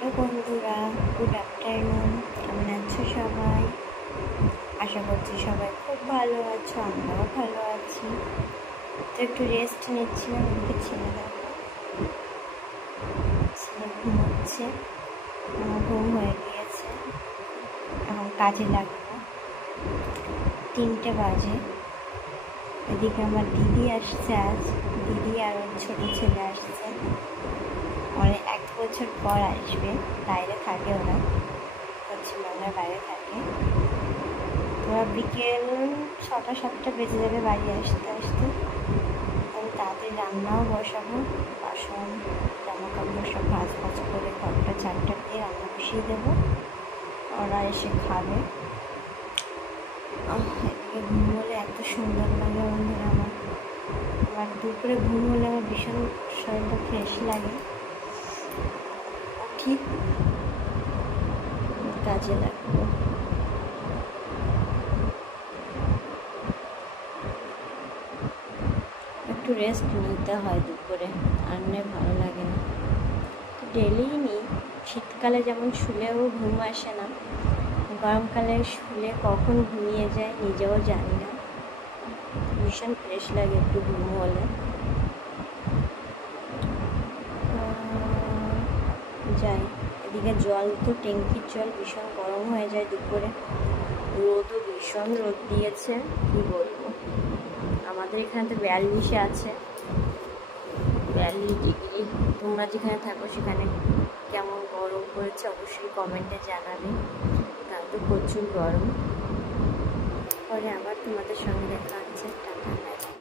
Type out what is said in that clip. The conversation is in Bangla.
হ্যালো বন্ধুরা, গুড আফটারনুন। কেমন আছো সবাই? আশা করছি সবাই খুব ভালো আছো, আমরাও ভালো আছি। তো একটু রেস্ট নিচ্ছিলাম। ওদিকে ছেলে দেখো, ছেলে ঘুমোচ্ছে, ঘুম হয়ে গিয়েছে। এখন কাজে লাগবো। 3টে বাজে। এদিকে আমার দিদি আসছে আজ, দিদি আর ওর ছোটো ছেলে আসছে। অনেক 1 বছর পর আসবে। বাইরে থাকে ওরা, পশ্চিমবাংলার বাইরে থাকে। ওরা বিকেল 6টা-7টা বেজে যাবে বাড়ি আসতে আসতে। আমি তাড়াতাড়ি রান্নাও বসাবো, বাসন জামা কাপড় সব ভাজ করে ঘরটা ঝাড়টা দিয়ে রান্না বসিয়ে দেবো। ওরা এসে খাবে। এদিকে ঘুম হলে এত সুন্দর লাগে বন্ধুরা আমার দুপুরে ঘুম হলে আমার ভীষণ শরীরটা ফ্রেশ লাগে। ঠিক কাজে লাগবো। একটু রেস্ট নিতে হয় দুপুরে, আর নয় ভালো লাগে না। ডেলিই নিই। শীতকালে যেমন শুলেও ঘুম আসে না, গরমকালে শুলে কখন ঘুমিয়ে যায় নিজেও জানি না। ভীষণ ফ্রেশ লাগে একটু ঘুম হলে। যাই, এদিকে জল তো ট্যাঙ্কির জল ভীষণ গরম হয়ে যায় দুপুরে। রোদও ভীষণ রোদ দিয়েছে, কী বলবো। আমাদের এখানে তো 42-এ আছে, 42 ডিগ্রি। তোমরা যেখানে থাকো সেখানে কেমন গরম পড়েছে অবশ্যই কমেন্টে জানাবে। তার তো প্রচুর গরম। পরে আবার তোমাদের সঙ্গে দেখা হচ্ছে। টাটা।